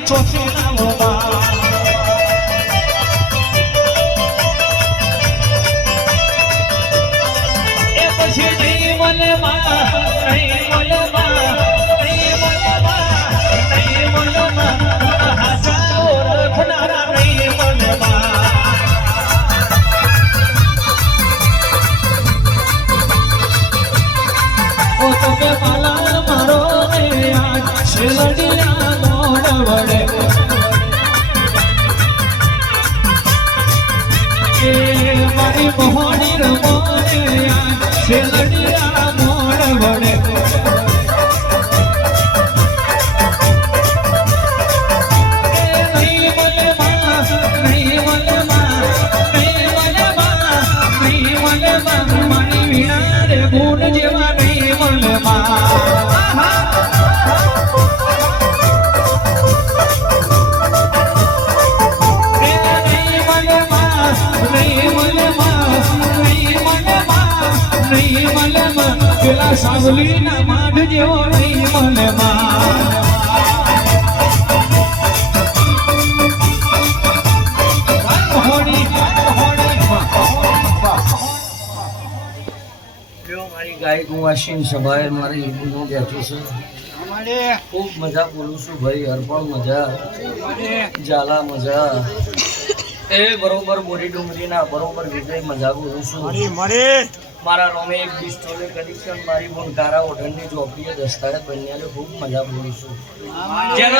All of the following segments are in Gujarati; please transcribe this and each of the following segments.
ચોથી નામમાં એ પછી નહીં મને માં નહીં મને માં નહીં મને માં નહીં મને માં હાચા ઓળખનારા નહીં મને માં ઓ તમે માલા મારો ને આજ શેલડિયા મોડ વડે એ મારી મોહણી રમોને આજ શેલડિયા મોડ વડે એ નહીં મને માં નહીં મને માં નહીં મને માં નહીં મને માં મારી વીણા રે ગુણ જેવા નહીં મને માં પેલા સાવલી ના માઢ જેવો નહીં મને મારી ગાય કુવાસીન સભાએ મારી ઈદનું બેઠું છે ખૂબ મજા બોલું છું ભાઈ અર્પણ મજા ઝાલા મજા એ બરોબર બોરી ડુંગરીના બરોબર વિજય મજા બોલું છું મારા રોમે એક પિસ્તોલે કનેક્શન મારી બોન કારા ઓઢણની ચોપડીએ દસ્તાવેજ બન્યાને ખૂબ મજા બોલું છું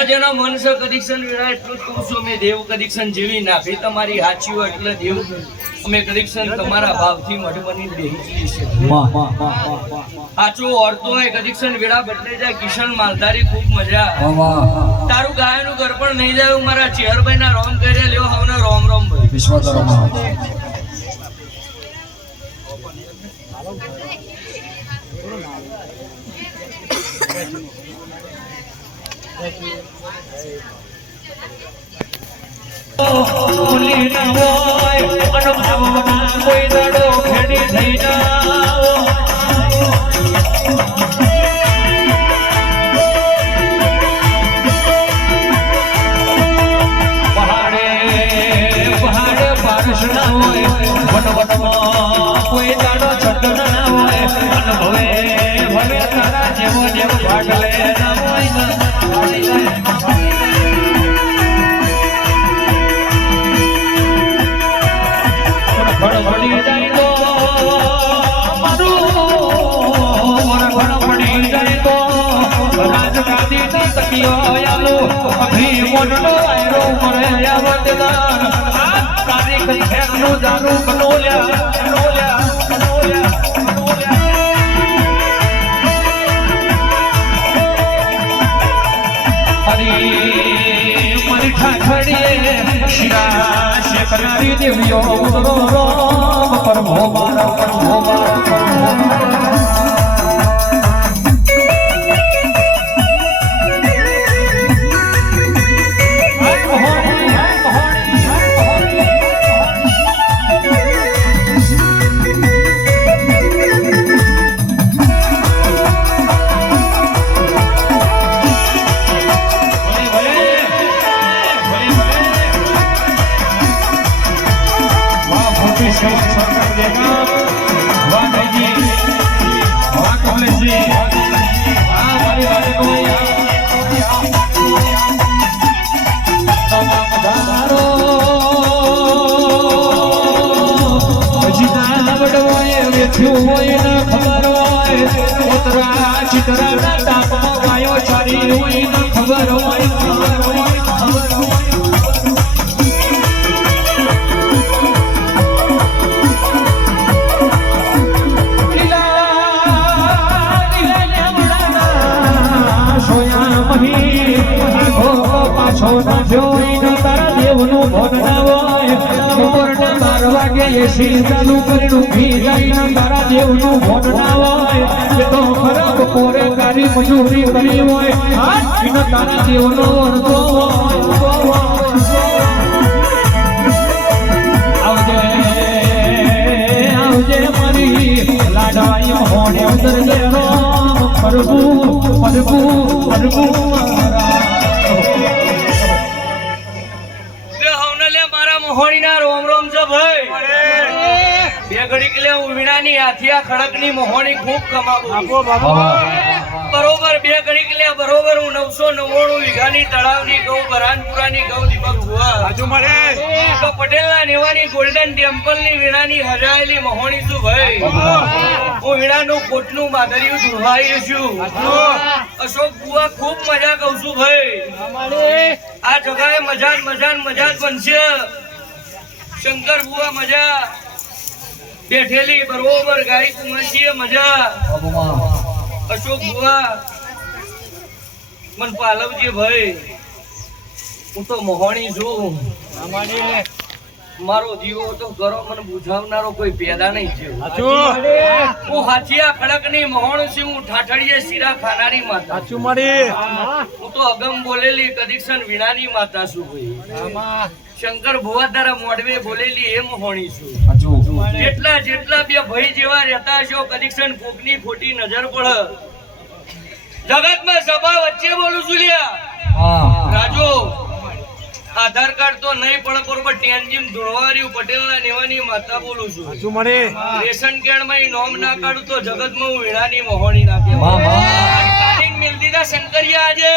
જેનો મન છે કનેક્શન વેરા એટલું જ કહું છું મેં દેવ કનેક્શન જેવી નાખી તમારી હાચી હોય એટલે દેવ અમે કનેક્શન તમારા ભાવથી મઢ બની બેહી છે સાચું ઓરતો હોય કનેક્શન વેરા બદલે જાય કિશન માલધારી ખૂબ મજા તારું ગાયનું ઘર પણ નહીં જાય મારા ચેહરભાઈ ના રોમ કર્યા લ્યો હવને રોમ રોમ ભાઈ વિશ્વકર્મા ભૂલી ન હોય અનુભવના કોઈ દડો ખેડી થઈ જાઓ પહાડે પહાડે બારશ ના હોય વનવનમાં કોઈ દાડો છંડ ના હોય અનુભવે ભલે તારા જેવો જેવો ભાગલે ના હોય ભણી જાય તો મારું ભણી જાય તો રાજગાદી ની તકીઓ આલો અભી મોટો આયરો મરે આવતદાર તારી કઈ ખેરનું જારું કનોલ્યા મારી ઠાઠડીએ શિરા શેકનારી દેવીઓ રોમ પરમો મારા પરમો ચિત્રા તાપમાં ગાયો ચારી હોય ન ખબર હોય પાછો ના જોઈ તારા દેવનું ભોન ના હોય બપોરના 12 વાગે એસી ચાલુ કરીને ઊભી જાય તારા દેવનું ભોન ના હોય એ તો ખરાબ પોરે કારી મજૂરી કરી હોય એનો તારા દેવનો વર્તો આવજે આવજે મારી લાડવાયો હોને ઉતર ગયો પ્રભુ પ્રભુ પ્રભુ મોહણીના રોમ રોમ છે ભાઈ બે ઘડીક લે હું વીણાની હાથિયા ખડકની મોહણી ખૂબ કમાવું બરોબર બે ઘડીક લે બરોબર હું 999 વીઘાની તળાવની ગૌ બરાનપુરાની ગૌ દીપક ભુવા તો પટેલના નેવાની ગોલ્ડન ટેમ્પલની વીણાની હજાયેલી મોહણી છું ભાઈ હું વીણાનું કોટનું માધરિયું ધુવાઈ છું અશોક ભુવા ખૂબ મજા કહું છું ભાઈ આ જગાએ મજા જ બનશે શંકર ભુવા મજા બેઠેલી બરોબર ગાય કુંવરજીએ મજા અશોક ભુવા મન પાલવજી ભાઈ હું તો મોહણી છું મારો જીવો તો કરો મને બુઝાવનારો કોઈ પેદા નહીં થયો હું હાથિયા ખડકની મોહણ છું હું ઠાઠડીએ શીરા ખાનારી માતા હું તો અગમ બોલેલી કદીક્ષણ વીણાની માતા છું ભાઈ શંકર ભુવા તારા મોડવે બોલેલી એ મોહણી છું જેટલા બે ભાઈ જેવા રહેતા છો કદીક્ષણ કોકની ખોટી નજર પડે જગતમાં સભા વચ્ચે બોલું છું લ્યા રાજુ આધાર કાર્ડ તો નહીં પણ બરોબર ટેનજીમ ધુણવારી પટેલના નેવાની માતા બોલું છું રેશન કાર્ડ માં નોમ ના કાઢું તો જગતમાં હું વીણાની મોહણી નાખે મિલ દીધા શંકરિયા આજે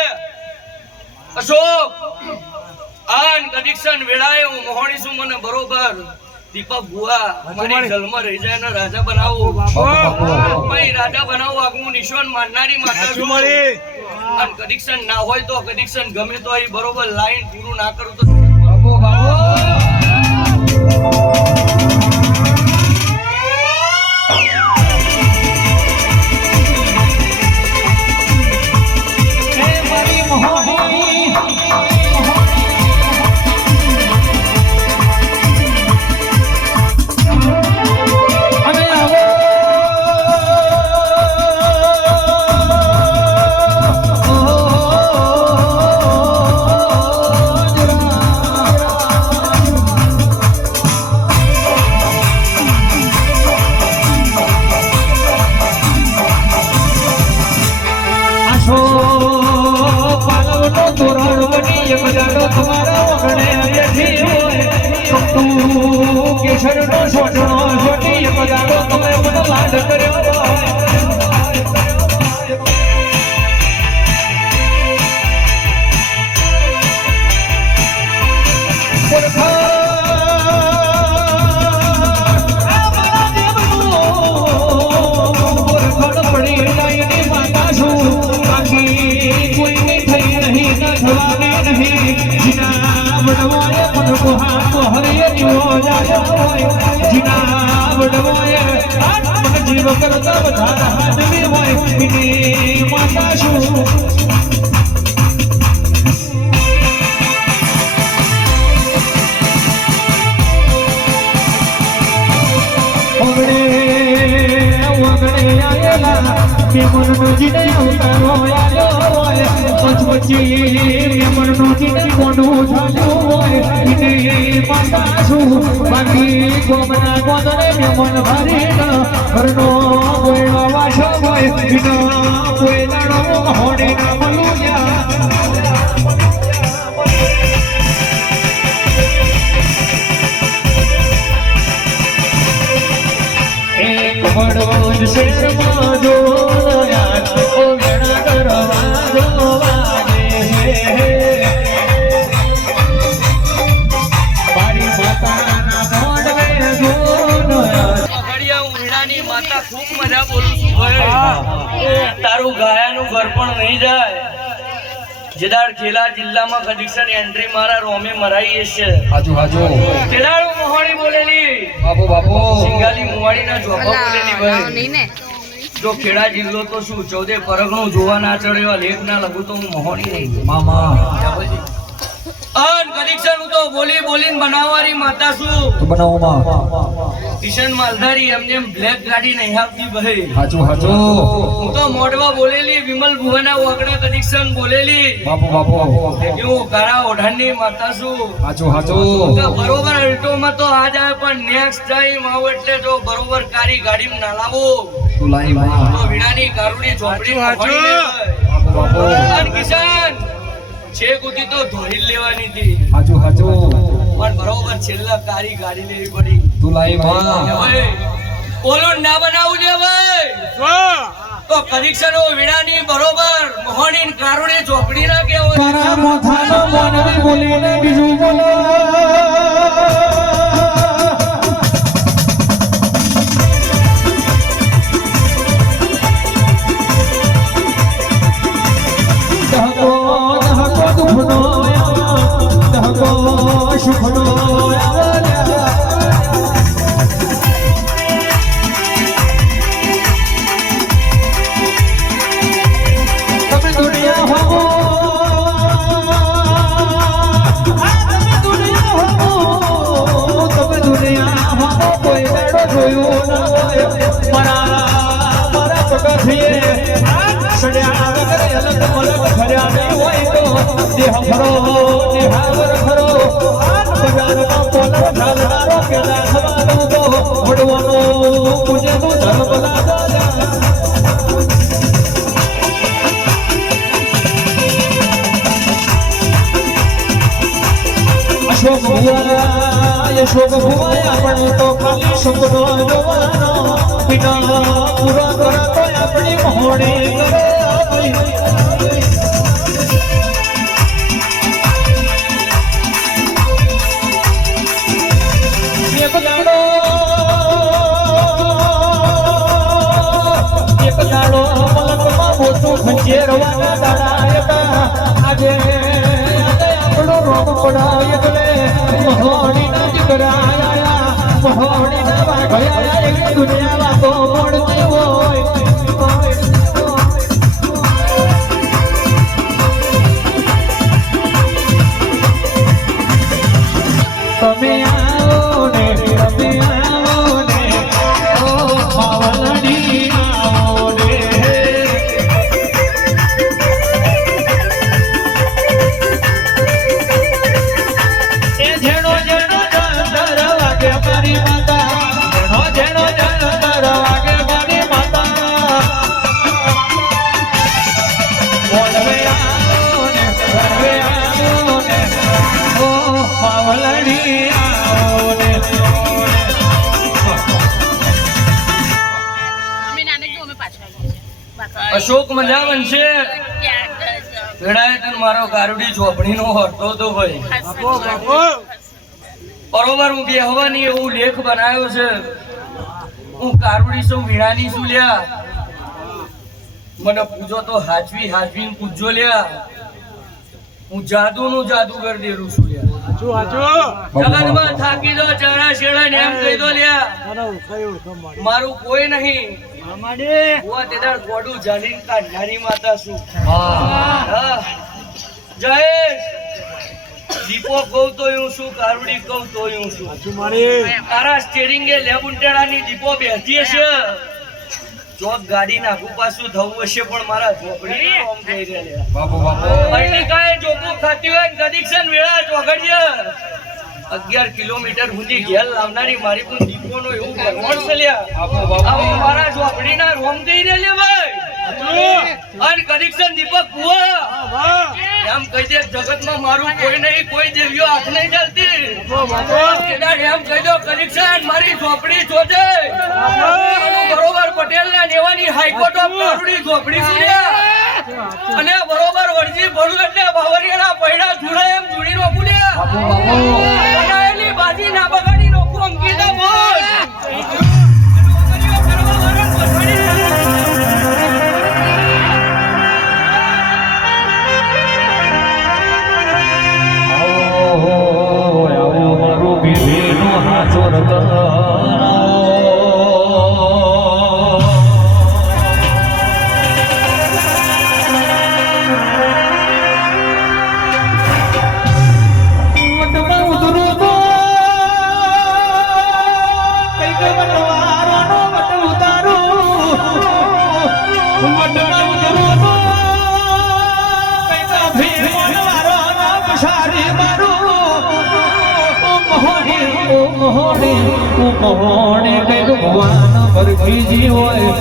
અશોક આન કદીક્ષણ વેળાએ હું મોહણી છું મને બરોબર દીપક ભુવા મારી જન્મ રહી જાય ને રાજા બનાવો રાજા બનાવો આગવું નિશાન મારનારી માતા છું અને કદીક્ષણ ના હોય તો કદીક્ષણ ગમે તો અહીં બરોબર લાઈન પૂરું ના કરું તો જીવ કરતા વધારા હાજરી હોય માતા શું મેમનનો જીને ઉતારો આવ્યો હોય પછપછી મેમનનો જીને મોઢું ઠાલ્યું હોય એને માતા છું બાકી ગોમના ગોદરે મેમન ભરીને ઘરનો કોઈનો વાસો હોય એનો કોઈ દાડો હોડી ના બોલુયા શેરમાં જોયા ઓ ઘણા દરવાજો વાગે મારી માતાના મોઢે જોયા અઘડિયા ઉમરાની માતા ખૂબ મજા બોલું છું ભાઈ તારું ગાયાનું ઘર પણ નહીં જાય જેદાર ખેલા જિલ્લામાં કદીક્ષણ એન્ટ્રી મારા રોમે મરાઈ છે હાજુ ખેલાડુ મોહણી બોલેલી બાપુ સિંગાલી મુવાડીના જોબા બોલેલી ભાઈ જો ખેડા જિલ્લો તો શું 14 પરગણું જોવા ના ચડ્યો લેખ ના લગુ તો હું મોહણી નહીં મામા અન કદીક્ષણ તો બોલીને બનાવવાની માતા છું તું બનાવો માં કિશન માલધારી એમને બ્લેક ગાડી નહીં આપતી ભાઈ હાચો હું તો મોડવા બોલેલી વિમલ ભુવાના વાગડા કદીક્ષણ બોલેલી બાપુ કેવું કારા ઓઢાની માતા છું હાચો તો બરોબર અલ્ટોમાં તો આ જાય પણ નેક્સ્ટ ટાઈમ આવો એટલે જો બરોબર કારી ગાડીમાં ના લાવો તું લાઈ માં તો વીણાની કારુડી ઝોપડી બાપુ કિશન છે ગુતી તો ધોરી લેવાની હતી હાચો પણ બરોબર છેલ્લા કારી ગાડી લેવી પડી. તું લાઈ માં હવે ઓલું ના બનાવું લે ભાઈ તો કનેક્શનો વીણાની બરોબર મોહની ને કારુણી ચોપડી ના કેવો તારા મોથાનો મોનવી બોલીને બીજું બોલો દહકો દહકો દુખનો દહકો સુખનો અશોક ભુવાયા પણ તો ખાલી સપનો જોવાનો પિતા પૂરો કરો તો આપણી મોહણી કરે એક દાડો મલકમાં મોટું ખંજેરવાના દાડા હતા આજે આપણો રોગ પડાય એટલે મોહણી ના દીકરા આયા મોહણી ના વાઘયા એવી દુનિયામાં તો મળતી હોય તમે આવો ને ઓ પાવલડી આવો ને એ જેણો જેણો જંતર વાગે મારી માતા જેણો જેણો જંતર વાગે મારી માતા બોલવે આવો ને ઓ પાવલડી આવો ને અશોક મજા બનશે વેડાએ તને મારો ગારુડી ચોપડી નો હરતો તો ભાઈ બરોબર હું બેહવાની એવું લેખ બનાવ્યો છે હું કારુડી છું વીણાની છું લ્યા મને પૂજો તો હાચવી હાચવીને પૂજો લ્યા હું જાદુનું જાદુગર દેરું છું લ્યા જગતમાં થાકી દો ચારા શેડા ને એમ કહી દો લ્યા મારું કોઈ નહીં હું તેદાર ગોડું જાણીને કાઢનારી માતા છું હા જયેશ દીપો કહું તો હું છું કારુડી કહું તો હું છું તારા સ્ટેરિંગે લેબુંટેડાની દીપો બેઠી હશે ચોક ગાડી નાખું પાછું થવું હશે પણ મારા ઝોપડી ઓમ થઈ રહ્યા બાપુ બાપુ પૈટિકાએ જોકું ખાતી હોય કદીક્ષણ વેળા ચોગડીએ 11 કિલોમીટર સુધી ઘેર લાવનારી મારી પણ દીપોનો એવું ભરમણ છે લ્યા આવો મારા ઝોપડીના રોમ થઈ રહ્યા ભાઈ અને કદીક્ષણ દીપક કુવા એમ કહી દે જગતમાં મારું કોઈ નહીં કોઈ દેવીઓ હાથ નહીં ચાલતી એમ કહી દો કદીક્ષણ મારી ઝોપડી જોજે બરોબર પટેલ ના નેવાની હાઈકોર્ટ ઓફ કારુડી ઝોપડી સુડ્યા અને બરોબર વરજી ભરું એટલે બાવરિયાના પૈડા જુડે એમ જુડી નો પુડ્યા બનાયેલી બાજી ના બગાડી નો અંકિતા બોલ મોહણી કઈક ભગવાન બરખીજી હોય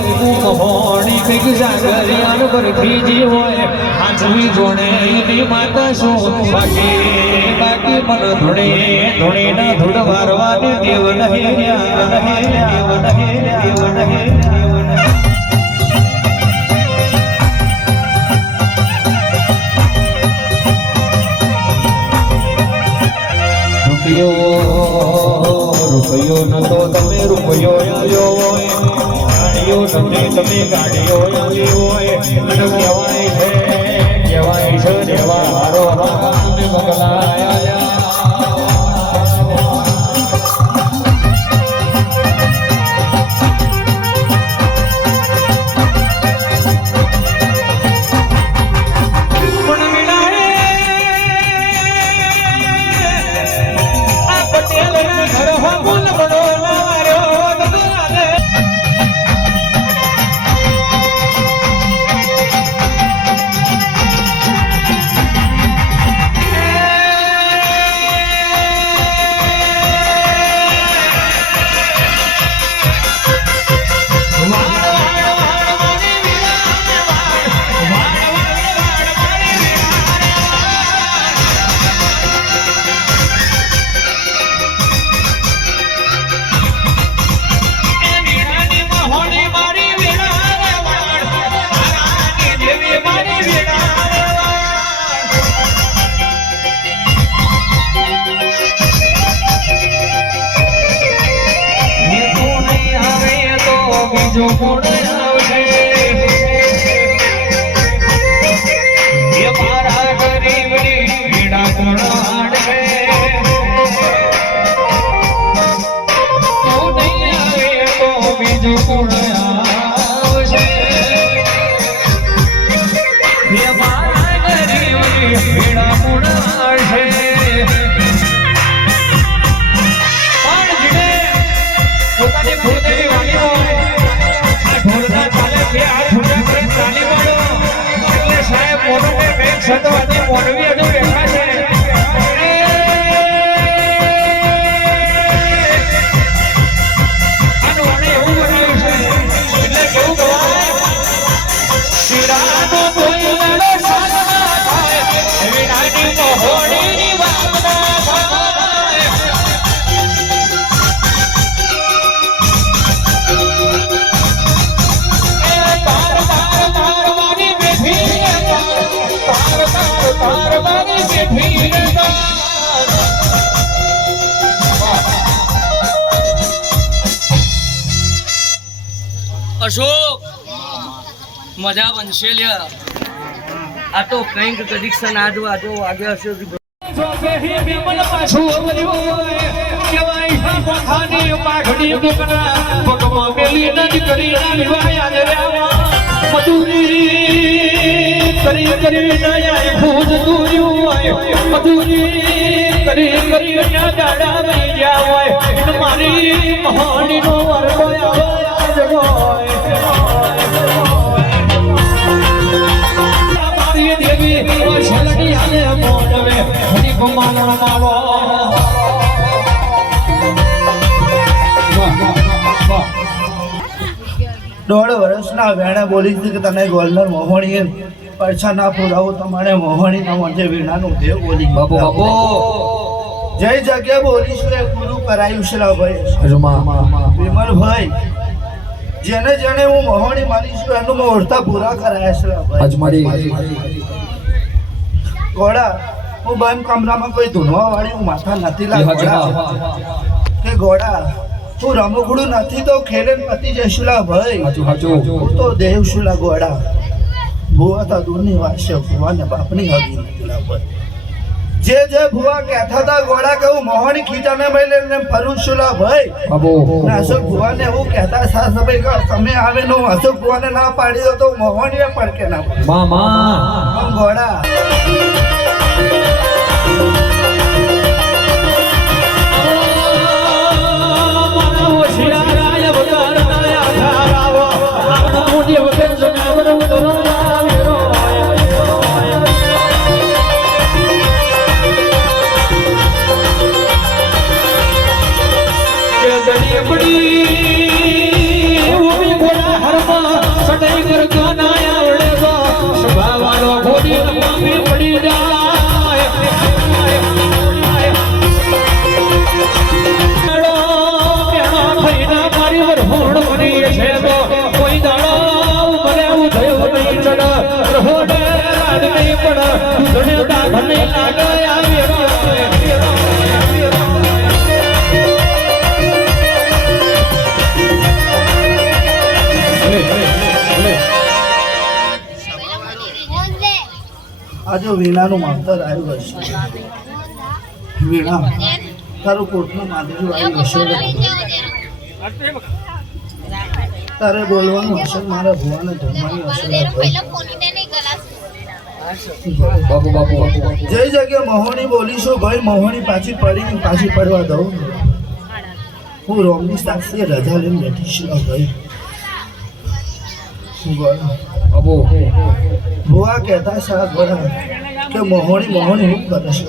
મોહણી કઈક જાગરિયાન બરખીજી હોય હાચવી જોણે એની માતા શું બાકી મન ધૂણે ધૂણે ન ધૂળ વારવાની દેવ નહીં દેવ નહીં દેવ નહીં રૂપિયો નતો તમે રૂપિયો આવ્યો હોય ગાડીઓ તમને તમે ગાડીઓ આવી હોય અને કહેવાય છે દેવા હારો રામ બગલાયા જો કોણ આવશે એ મારા ગરીબની પીડા કોણ આડશે તું નહીં આવે તો બીજું કોણ આવશે એ મારા ગરીબની પીડા કોણ આડશે પણ જેને પોતાની ભૂદેવી વાણી હોય ઢોલના ચાલે બે હાથ ઊંચા કરી તાલી પાડો એટલે સાહેબ મોઢું કંઈક સતો હતી મોઢવી હજુ બેઠા છે આનું વાણે એવું બનાવ્યું છે એટલે કેવું કહેવાય શિરાનો બોલવાનો સાથ ના થાય વિનાની મોહણીની વાત ના થાય અશોક મજા બનશે લ્યા આ તો કંઈક કદીક સનાજ વાજો વાગે હશે કરી કરી નયા ભૂજ તુર્યું મધુરી કરી કરી દાડા લઈ ગયા હોય મારી મહાણીનો વરડો મારી દેવી છલડી હાલે મોડવે હરી કુમાર માવો 1.5 વર્ષના વેણે બોલી હતી કે તને ગોલ્ડન મોહણીએ પૈસા ના પુરાવો તમારે મોહણીના મોઢે વીણાનું દેવ બોલી બાપુ બાપુ જય જગ્યા બોલીશું એ પૂરું કરાયું છે ભાઈ વિમલભાઈ જેને જેને હું મોહણી માનીશું એનું મેં ઓળતા પૂરા કરાયા છે ભાઈ ઘોડા હું બંધ કમરામાં કોઈ ધૂનવા વાળી હું માથા નથી લાગતા કે ઘોડા તું રમકડું નથી તો ખેલે પતિ જઈશું લા ભાઈ હું તો દેવશું લા ઘોડા ભુવા તો દૂરની વાત છે ભુવાને બાપની હગી નથી લા ભાઈ જે જે ભુવા કહેતા હતા ઘોડા કે હું મોહણી ખીચાને મેં લઈને ફરું છું લા ભાઈ અશોક ભુવાને એવું કહેતા સાસ ભાઈ કે તમે આવે નો અશોક ભુવાને ના પાડી દો તો મોહણીએ પડકે ના મામા ઘોડા પડી જા આજે વીણાનું માવતર આવ્યું હશે. વીણા તારું કોટનું માધુર્ય આવ્યું હશે. તારે બોલવાનું હશે મારા ભુવાને ધોવાની હશે. બાપુ બાપુ જે જગ્યાએ મહોણી બોલીશું ભાઈ મહોણી પાછી પડી પાછી પડવા દઉં. હું રોમની સાક્ષીએ રજા લઈને બેઠીશું ભાઈ. બાપુ ભુવા કહેતા સાહેબ બરાબર કે મહોણી મહોણી હું કરે છે.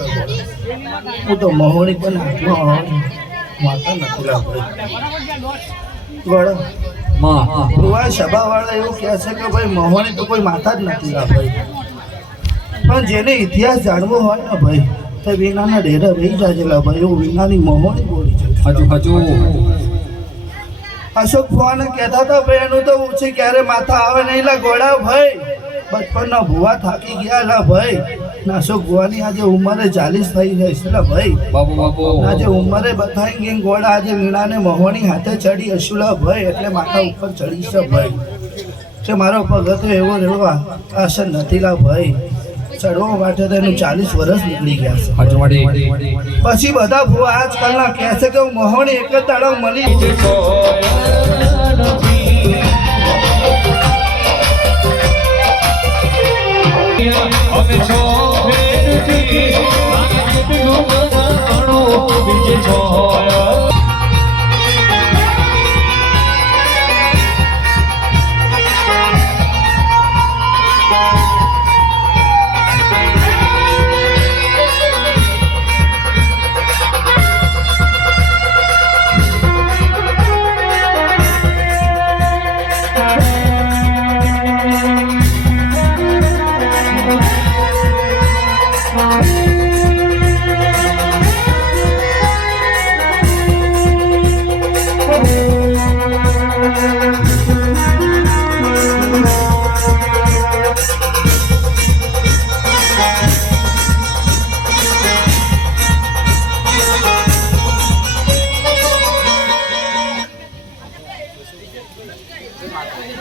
હું તો મહોણી પણ હાથમાં માતા નથી લાભાઈ. ભુવા સભાવાળા એવું કહે છે કે ભાઈ મહોણી તો કોઈ માતા જ નથી લાભાઈ. પણ જેને ઇતિહાસ જાણવો હોય ને ભાઈ તો વીણાના ડેરા રહી જાજેલા ભાઈ. એવું વીણાની મહોણી બોલી છે. અશોક ભુવાને કહેતા હતા ભાઈ એનું તો ઓછી ક્યારે માથા આવે નહીં લા ગોળા ભાઈ. બચપનના ભુવા થાકી ગયા લા ભાઈ. અશોક ભુવાની આજે ઉંમરે 40 થઈ ગઈ છે લા ભાઈ. આજે ઉંમરે બતાવી ગઈ ગોળા આજે વીણાને મહોણી હાથે ચડી હશું લા ભાઈ. એટલે માથા ઉપર ચડી છે ભાઈ. કે મારો પગત એવો એવો આસન નથી લા ભાઈ. ચડવા માટે તો એનું 40 વર્ષ નીકળી ગયા છે. પછી બધા ભુવા આજકાલના કહે છે કે હું મહોણી એક જ દાડો મળી. અમે છો ભેરથી કેટલું ઘણું બીજે છો.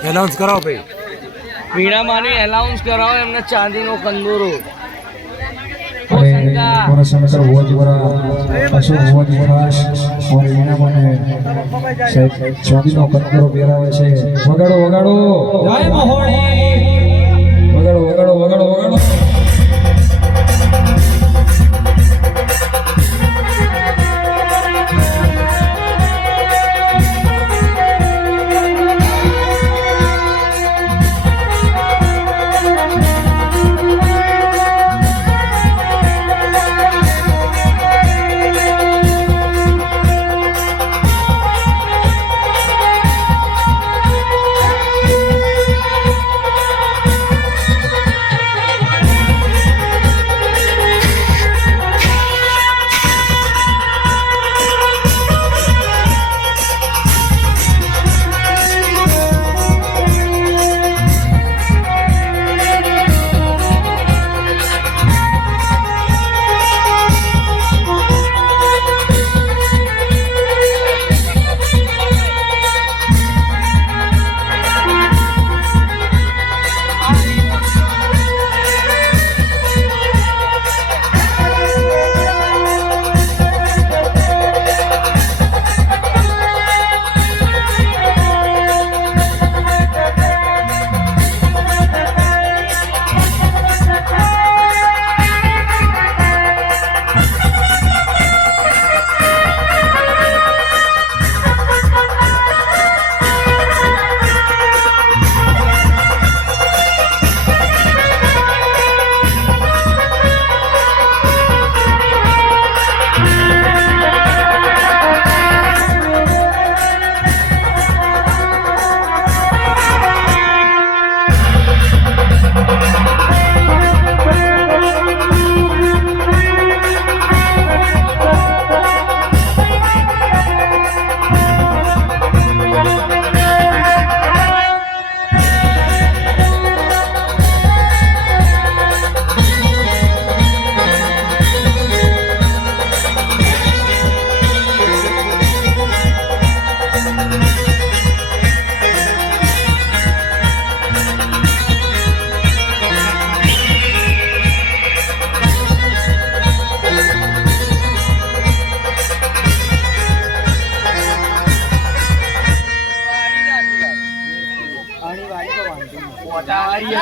એનાઉન્સ કરાવો ભાઈ. વીણામાની એનાઉન્સ કરાવો એમને ચાંદીનો કંદોરો. शंकर हुआ जीवरा अशोक हुआ जीवरा और वीणा माने साहेब चौदी नो कंदरो बेरावे छे. वगाड़ो वगाड़ो જય મહોણી. वगाड़ो वगाड़ो वगाड़ो वगाड़ो.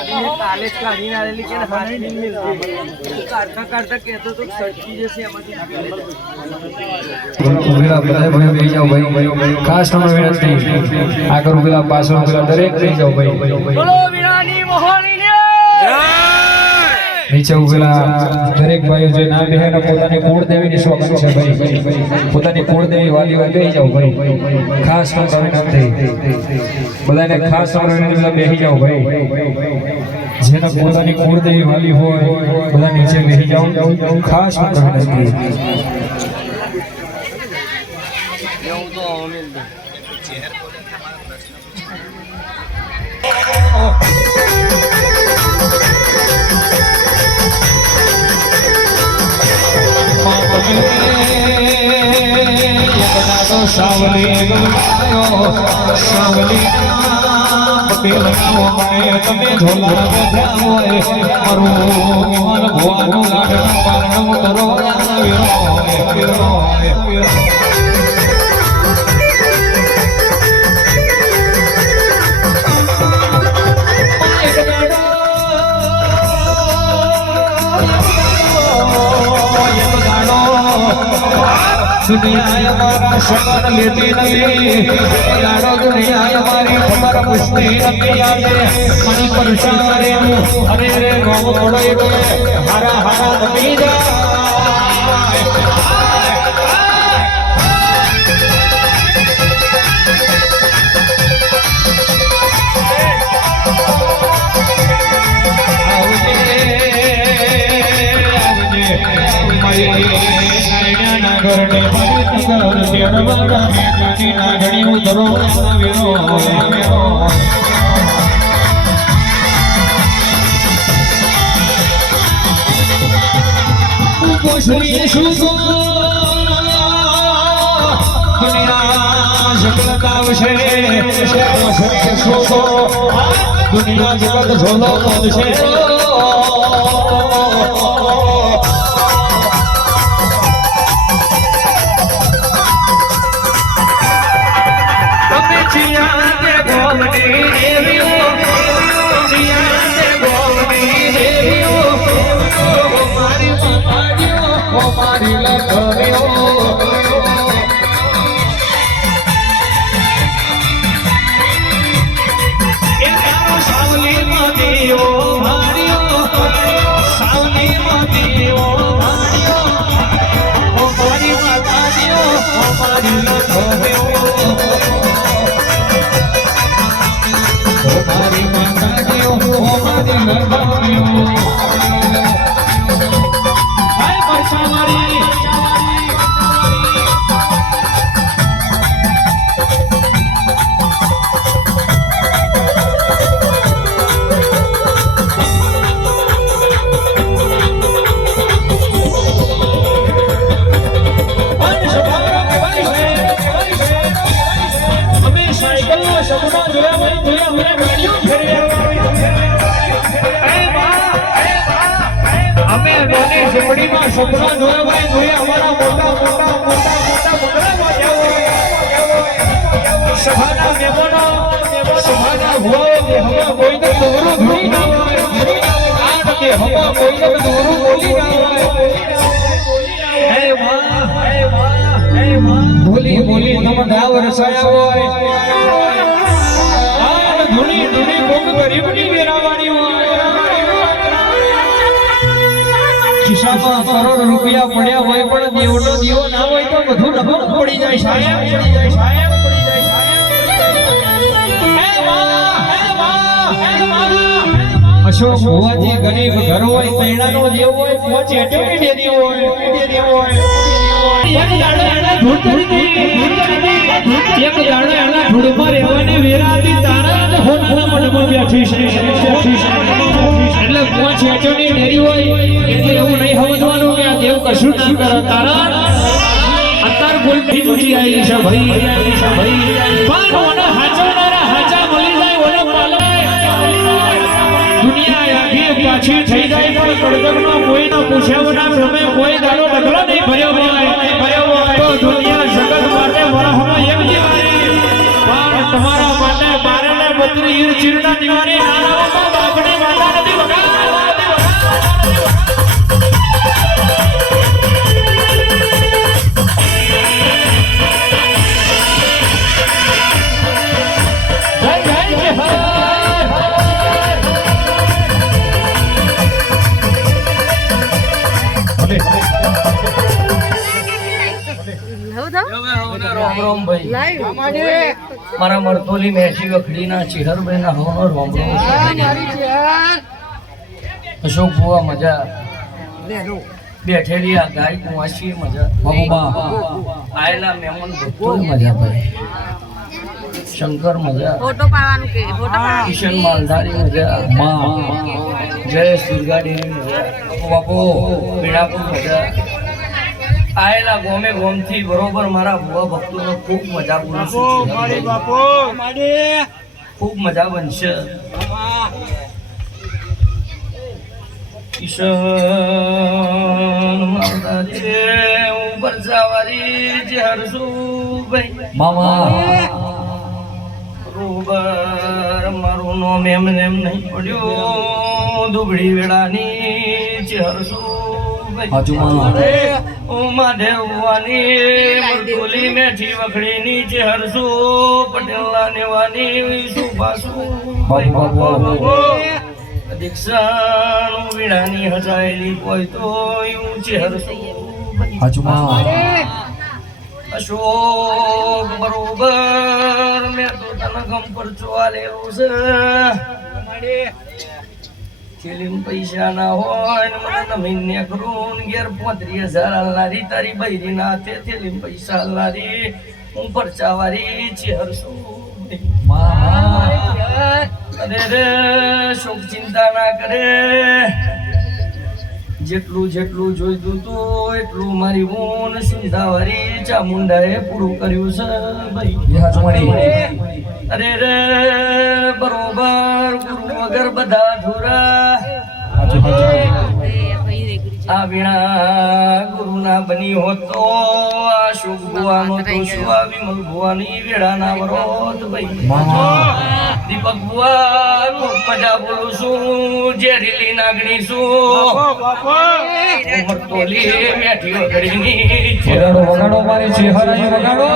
કાલે જ કાઢીને આવેલી કે હાથની મિલતી કાઢતા કાઢતા કહેતો તો સટકી જશે એમાંથી ઉભેલા ભાઈ બેસી જાઓ ભાઈ ખાસ તમને વિનંતી આગળ ઉભેલા પાછળ ઉભેલા દરેક બેસી જાઓ ભાઈ બોલો વીરાની મોહનીને નીચે ઉભેલા દરેક ભાઈઓ જે ના બેહે ને પોતાની કુળદેવીની શોખન છે ભાઈ પોતાની કુળદેવી વાલી હોય બેસી જાઓ ભાઈ ખાસ તમને વિનંતી બધાને ખાસ તમને વિનંતી બેસી જાઓ ભાઈ જેને પોતાની કુળદેવી વાલી હોય બધા નીચે બેસી જાઓ ખાસ તમને વિનંતી એવું તો અમિલ સાવલી સાવલી પટેલ તમે ઝોલા બેઠા હોય મારું વિમાન ભવાનું લાડનું પારણું કરો दुनिया हमारा शरण लेती नहीं यारो दुनिया हमारी खबर पूछती नहीं आते मनी परसारे अरे रे गाँव बड़े हरा हरा नबी जा दुनिया जगत झोलो છે સપના જોયા ભાઈ જોઈએ અમારા મોટા મોટા મોટા મોટા મંડળમાં જાવ સભાના મહેમાનો સભાના ભુવાઓ કે હમા કોઈને દોરું ધૂણી ના હોય આ કે હમા કોઈને દોરું બોલી ના હોય હે માં બોલી બોલી તમ દાવ રસાયા હોય આ ધૂણી ધૂણી કોક ગરીબની વેરાવાની હોય ખિસ્સામાં કરોડ રૂપિયા પડ્યા હોય પણ દેવનો દીવો ના હોય તો બધું ડબલ પડી જાય સાહેબ પડી જાય સાહેબ પડી જાય સાહેબ અશોક ભુવાજી ગરીબ ઘર હોય તૈણાનો દેવ હોય પોચે ટેટી દેદી હોય એક દાડો એના ધૂળ એના ધૂળમાં રહેવાની વેરાતી તારા હોનાના મઢમાં બેઠી છે એટલે પોચ હેઠળની ડેરી હોય એટલે એવું નહીં સમજવાનું કે આ દેવ કશું ના કરે તારા અત્યાર બોલતી જોઈ આવી છે ભાઈ પણ ઓને હાચવનારા હાચા મળી જાય ઓને પાલવાય દુનિયા આખી પાછી થઈ જાય પણ કડકમાં કોઈ ના પૂછ્યા વગર તમે કોઈ દાડો ડગલો નહીં ભર્યો હોય તો દુનિયા જગત માટે વરાહમાં એક જીવાય પણ તમારા માટે 12 ને 32 ચીરના દીવાને નાના તો બાપની માતા નથી વગા રોમ રોમ ભાઈ મારા મરતોલી મેઠી વખડીના ચિહરભાઈ ના રોનો રોમ રોમ અશોક ભુવા મજા બેઠેલી આ ગાય કુંવાસી મજા આયેલા મહેમાન ભક્તો મજા ભાઈ શંકર મજા ફોટો પાડવાનું કે ફોટો પાડવાનું કિશન માલધારી મજા જયેશ દુર્ગાડી મજા બાપો વીણાપુર મજા આયેલા ગોમે ગોમથી બરોબર મારા ભુવા ભક્તોનો ખૂબ મજા બોલું છું ખૂબ મજા બનશે કિશન માલધારી ઉપર સવારી જે હરસુભાઈ બરોબર મારું નામ એમને એમ નહીં પડ્યું દુબળી વેળાની જે હરસુભાઈ મહાદેવવાની મરતોલી મેઠી વખડીની જે હરસુ પટેલના નેવાની સુભાસુ દીક્ષાનું વીણાની હજાયેલી કોઈ તો ઊંચી હરસુ અશોક બરોબર મેં તો તને ગમ પર ચોલેલું છે થેલીમ પૈસા ના હોય ને મને નમીને કરું ઘેર 35,000 હાલનારી તારી બૈરી ના હાથે થેલીમ પૈસા હાલનારી હું પરચાવારી છે હરસુ અરે રે શોક ચિંતા ના કરે જેટલું જેટલું જોઈતું તું એટલું મારી બોન સિંધાવારી ચામુંડાએ પૂરું કર્યું છે ભાઈ અરે રે બરોબર ગુરુ વગર બધા અધૂરા આ વીણા ગુરુ ના બની હોત તો આ શુભ ભુવાનો તો શું આ વિમલ ભુવાની વેળાના વરોત ભાઈ દીપક ભુવા ખૂબ મજા બોલું છું ઝેરીલી નાગણી છું મરતોલી મેઠી વગડીની વગાડો મારી છે હરાઈ વગાડો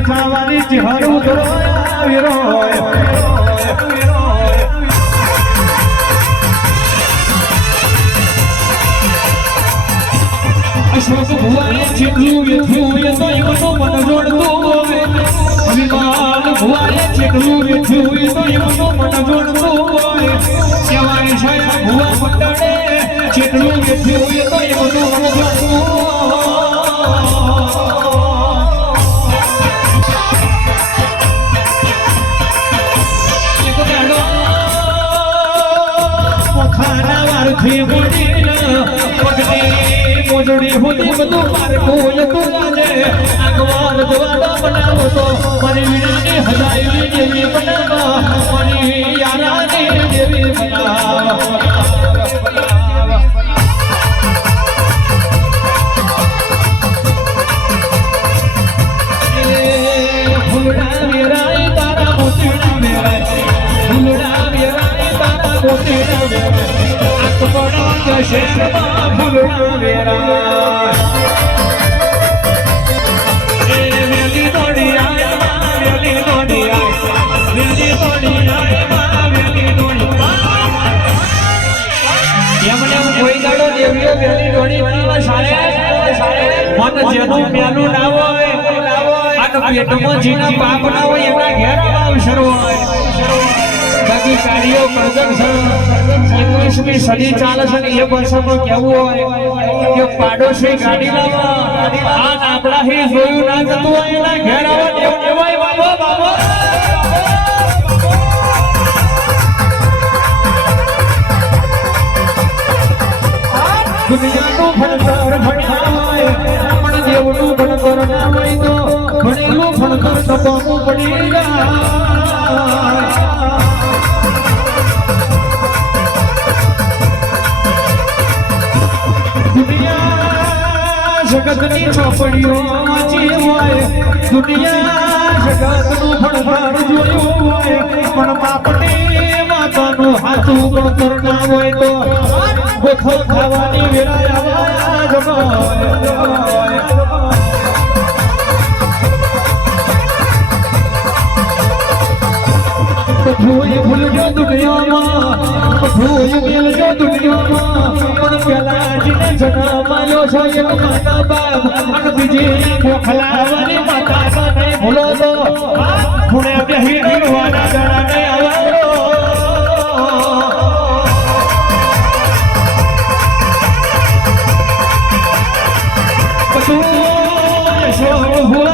ખાવાની ચિહારું કરો વીરો અશોક ભુવાએ જેટલું વેઠ્યું એ તો એમનો મન જોડતું હોય વિમાન ભુવાએ જેટલું વેઠ્યું એ તો એમનો મન જોડતું હોય સેવાય છાયા ભુવા મંડળે જેટલું વેઠ્યું એ તો એમનો મન જોડતું મોજડી હોતી બધું મારકું તું લાજે આગવાન જવાડા બનાવો તો મારી વીણાની હજાયલી જેવી બનાવો મારી યારાની જેવી બનાવો ફૂલડા વેરાય તારા મોતીડા વેરાય ફૂલડા વેરાય તારા મોતીડા વેરાય શેરમાં ફૂલડા વેરા વેલી દોડી આયા વેલી દોડી તો વેલી ડોળી વાળા સાળે મન જેનું મેલું ના હોય અને પેટમાં જેના પાપ ના હોય એના ઘેર આવશર હોય બાકી કાર્યો પ્રજક છે 21મી સદી ચાલે છે ને એ વર્ષમાં કેવું હોય કે પાડોશી ગાડી લાવવા આ આપણા હી જોયું ના થતું હોય એના ઘેર આવવા દેવ દેવાય બાબા બાબા દુનિયાનું ભણતર ભણ્યા હોય પણ દેવનું ભણતર ના હોય તો ભણેલું ભણતર કપાવું પડી જાય દુનિયા જગતની ચોપડીઓ વાંચી હોય દુનિયા જગતનું ભણતર જોયું હોય પણ બાપની માતાનું હાથું ભણતર ના હોય તો ગોથો ખાવાની વેળા ભૂલજો દુનિયામાં ભૂલજો દુનિયામાં પણ પેલા જીને જન્માયો છો એક માતા બાપ અને બીજી ખોખલાવાની માતા બાપ ભૂલો તો ખૂણે બેહી રડવાના જણા ને આવો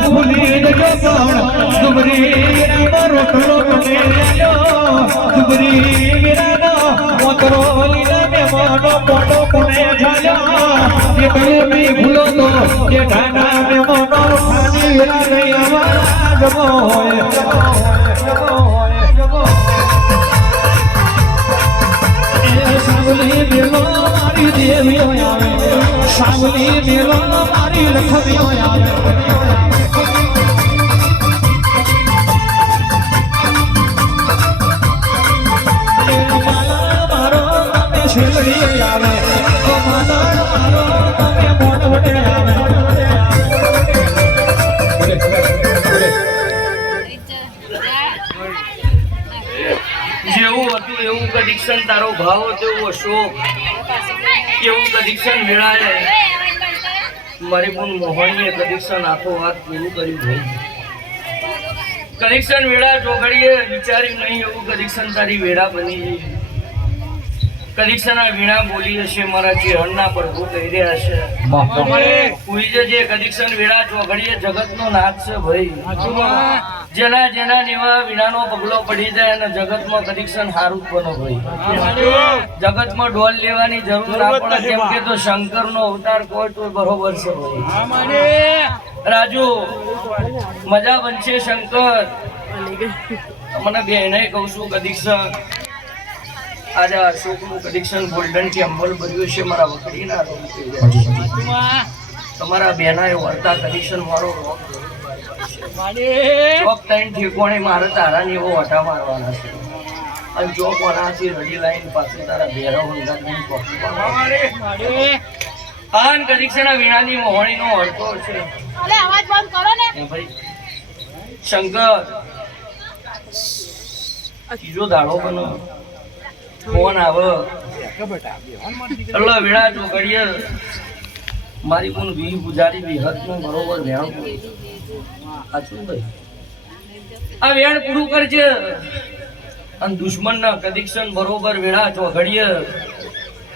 ભૂલી જજો પણ ડુબરી રોટલો ડુબરી મીરાનો મોતરો લીલા ને મોનો મોટો કોને ઝાલ્યો એ કયોની ભૂલો તો કે ઢાના ને મોનો ખાની વેલા નહીં આવા જમો હોય એ સાવલી મેલો મારી દેવીઓ આવે સાવલી મેલો મારી લખવીઓ આવે છેલડી આવે તો માતા મારો તમે મોઢ વડે આવે જેવું હતું એવું કડિક્શન તારો ભાવ તેવો શોક કેવું કડિક્શન મેળાય મારી પણ મોહણીએ કડિક્શન આખો હાથ પૂરું કર્યું ભાઈ કડિક્શન વેળા ચોઘડીએ વિચાર્યું નહીં એવું કડિક્શન તારી વેળા બની ગઈ કદીક્ષના વીણા બોલી હશે મારા ચેહણના પ્રભુ કહી રહ્યા છે ઉઈ જે કદીક્ષન વીણા ચોઘડીએ જગતનો નાથ છે ભાઈ જેના જેના નીવા વીણાનો પગલો પડી જાય અને જગતમાં કદીક્ષન હારું જ બનો ભાઈ જગતમાં ઢોલ લેવાની જરૂર ના પડે કેમ કે તો શંકરનો અવતાર કોઈ તો બરોબર છે ભાઈ રાજુ મજા બનશે શંકર મને બેને કહું છું કદીક્ષન આજે અશોકનું કનેક્શન ગોલ્ડન થી અંબલ બન્યું છે મારા વકડીના તમારા બેનાએ વર્તા કનેક્શન વાળો ચોક ટાઈમ ઠેકોણે મારે તારા ને એવો વટા મારવાના છે અને ચોક વાળાથી રડી લાઈન પાસે તારા બેરો હંગાતની પોકી આન કનેક્શન આ વીણાની મોહણીનો અડતો છે અલે અવાજ બંધ કરો ને એ ભાઈ શંકર ત્રીજો દાડો બનો ફોન આવે એટલે વેળા ચોઘડીએ મારી પણ વી પૂજારી વિહતનું બરોબર વેણ સાચું ભાઈ આ વેણ પૂરું કરજે અને દુશ્મનના કદીક્ષણ બરોબર વેળા ચોઘડીએ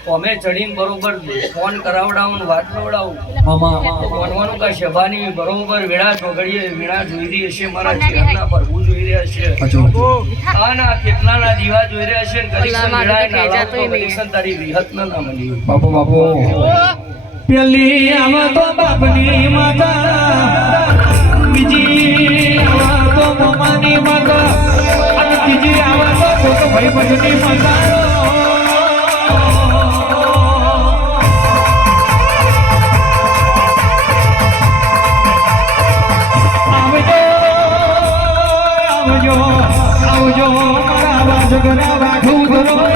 અમે ચડીને બરોબર ફોન કરાવડાવું વાત લવડાવું ફોનવાનું કા સભાની બરોબર વેળા ચોઘડીએ વીણા જોઈ રહી હશે મારા ચહેરાના પ્રભુ જોઈ રહ્યા છે આના કેટલાના દીવા જોઈ રહ્યા છે કદીક્ષણ વેળા નાલાતો કદીક્ષણ તારી વિહત ના મળી બાપુ પેલી આવા તો બાપની માતા બીજી આવા તો મમ્માની માતા અને ત્રીજી આવા તો ભાઈ બહેનની માતા આવજો મારા બાજગરા વાઠું ધરો